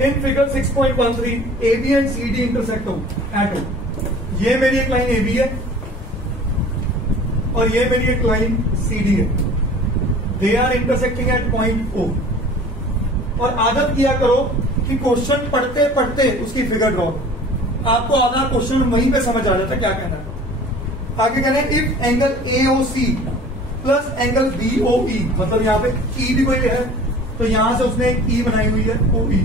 In figure 6.13 AB and CD intersect at O। ये मेरी एक लाइन AB है और ये मेरी एक लाइन CD है। They are intersecting at point O। और आदत किया करो कि क्वेश्चन पढ़ते पढ़ते उसकी फिगर ड्रॉ, आपको आधा क्वेश्चन वहीं पे समझ आ जाता है क्या कहना है। आगे कह रहे हैं if angle AOC plus angle BOE, मतलब यहाँ पे E भी कोई है तो यहां से उसने एक E बनाई हुई है OE।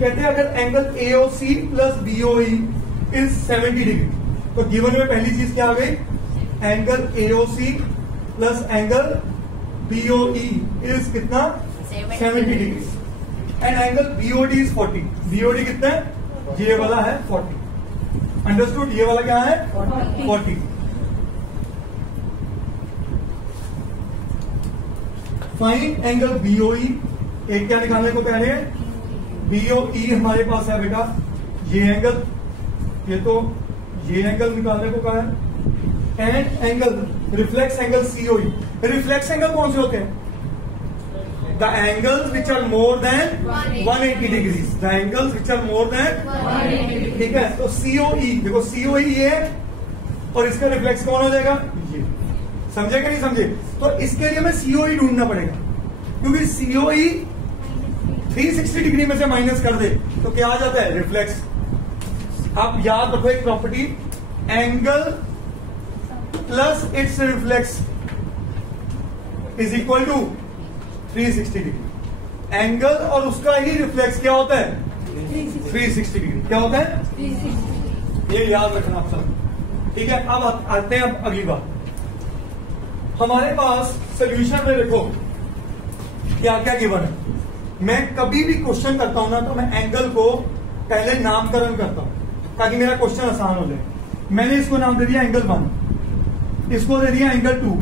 कहते हैं अगर angle AOC plus BOE is 70 degree, तो गिवन में पहली चीज क्या आ गई, angle AOC plus angle BOE is कितना 70 degree and angle BOD is 40। BOD कितना है, ये वाला है 40। अंडरस्टूड, ये वाला क्या है 40। फाइंड एंगल BOE, एक क्या निकालने को कह रहे हैं, BOE हमारे पास है बेटा ये एंगल, ये तो ये एंगल निकालने को कहा है, and angle reflex angle COE। Reflex angle कौन से होते हैं, the angles which are more than 180 degrees, the angles which are more than, ठीक है। तो COE देखो, COE ये है और इसका रिफ्लेक्स कौन हो जाएगा ये, समझे कि नहीं समझे। तो इसके लिए हमें COE ढूंढना पड़ेगा, क्योंकि COE 360 डिग्री में से माइनस कर दे तो क्या आ जाता है, रिफ्लेक्स। आप याद रखो एक property, angle plus its reflex is equal to 360 degree. Angle और उसका ही रिफ्लेक्स क्या होता है 360 डिग्री, क्या होता है 360। ये याद रखना आप सब, ठीक है। अब आते हैं अब अगली बात, हमारे पास सोल्यूशन में देखो क्या क्या गिवन है। मैं कभी भी क्वेश्चन करता हूं ना तो मैं एंगल को पहले नामकरण करता हूं ताकि मेरा क्वेश्चन आसान हो जाए। मैंने इसको नाम दे दिया एंगल 1, इसको दे दिया एंगल 2,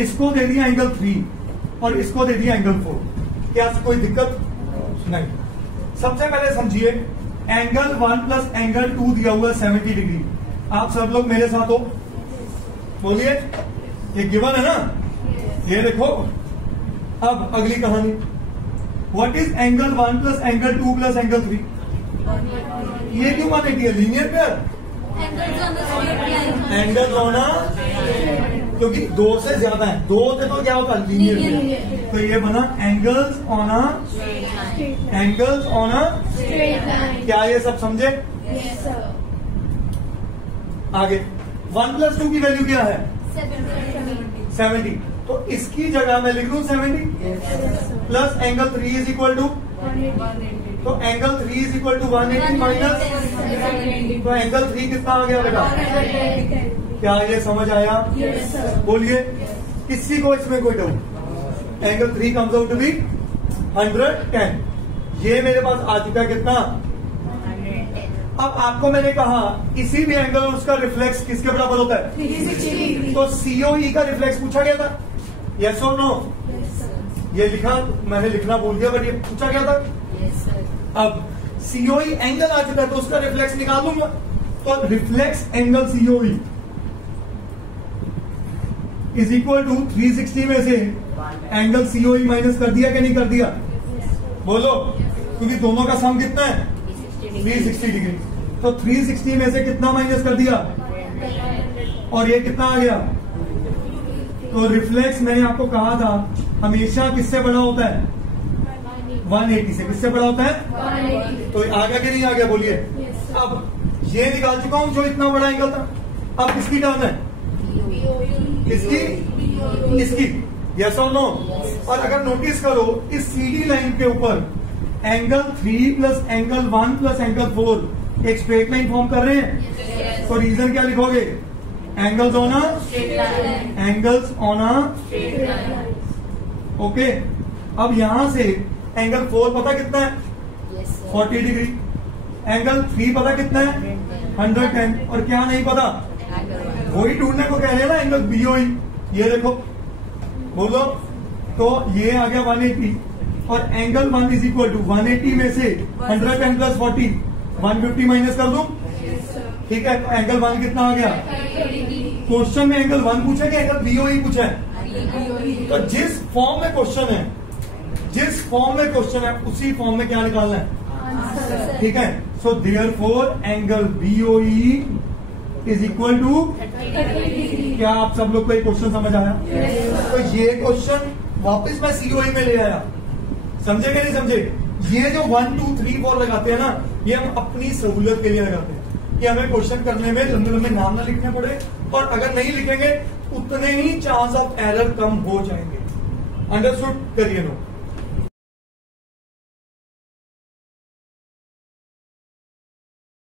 इसको दे दिया एंगल 3 और इसको दे दिया एंगल 4। क्या कोई दिक्कत नहीं। सबसे पहले समझिए, एंगल 1 प्लस एंगल 2 दिया हुआ 70 डिग्री। आप सब लोग मेरे साथ हो, बोलिए, ये गिवन है ना, ये देखो। अब अगली कहानी, what is angle 1 plus angle 2 plus angle 3? ये क्यों 180 है, लीनियर पेयर, एंगल होना, क्योंकि 2 से ज्यादा है, 2 से तो क्या होता है लीनियर पेयर। तो ये बना angles on a, angles on a, क्या ये सब समझे? आगे 1 प्लस 2 की वैल्यू क्या है 70। तो इसकी जगह मैं लिख लूं 70 plus angle 3 is equal to, तो angle 3 is equal to 180 minus, तो एंगल 3 कितना आ गया बेटा, क्या ये समझ आया? बोलिए, किसी को इसमें कोई doubt? Angle 3 comes out to be 110। ये मेरे पास आ चुका है कितना। अब आपको मैंने कहा किसी भी एंगल और उसका रिफ्लेक्स किसके बराबर होता है 360। तो COE का रिफ्लेक्स पूछा गया था, यस और नो? ये लिखा, मैंने लिखना भूल गया बट ये पूछा गया था। अब COE एंगल आ चुका है तो उसका रिफ्लेक्स निकाल दूंगा। तो reflex angle COE is equal to 360 में से एंगल COE माइनस कर दिया कि नहीं कर दिया? बोलो, क्योंकि दोनों का सम कितना है 360 डिग्री। तो 360 में से कितना माइनस कर दिया और ये कितना आ गया? तो रिफ्लेक्स मैंने आपको कहा था हमेशा किससे बड़ा होता है 180 से। किससे बड़ा होता है? तो आ गया कि नहीं आ गया? बोलिए। अब ये निकाल चुका हूं जो इतना बड़ा एंगल था। अब किसकी टर्न है? किसकी? इसकी। यस और नो? और अगर नोटिस करो इस CD लाइन के ऊपर angle 3 plus angle 1 plus angle 4 एक स्ट्रेट लाइन फॉर्म कर रहे हैं। तो रीजन क्या लिखोगे? Angles on a, angles on a, okay. अब यहां से एंगल 4 पता कितना है 40 डिग्री, एंगल 3 पता कितना है 110, और क्या नहीं पता वही ढूंढने को कह रहे हैं ना एंगल BOE। ये देखो, बोलो, तो ये आ गया 180 और एंगल 1 इज इक्वल टू 180 में से 110 प्लस 40 150 माइनस कर दूं, ठीक है। तो एंगल 1 कितना आ गया? क्वेश्चन में एंगल 1 पूछा कि एंगल BOE पूछा है? तो जिस फॉर्म में क्वेश्चन है जिस फॉर्म में क्वेश्चन है उसी फॉर्म में क्या निकालना है, ठीक है। So therefore angle BOE is equal to, क्या आप सब लोग को ये क्वेश्चन समझ आया? तो ये क्वेश्चन वापस मैं सीओई में ले आया, समझे कि नहीं समझे? ये जो 1 2 3 4 लगाते हैं ना, ये हम अपनी सहूलियत के लिए लगाते हैं कि हमें क्वेश्चन करने में लंबे लंबे नाम ना लिखने पड़े, और अगर नहीं लिखेंगे उतने ही चांस ऑफ एरर कम हो जाएंगे। अंडरस्टूड? करिए नो।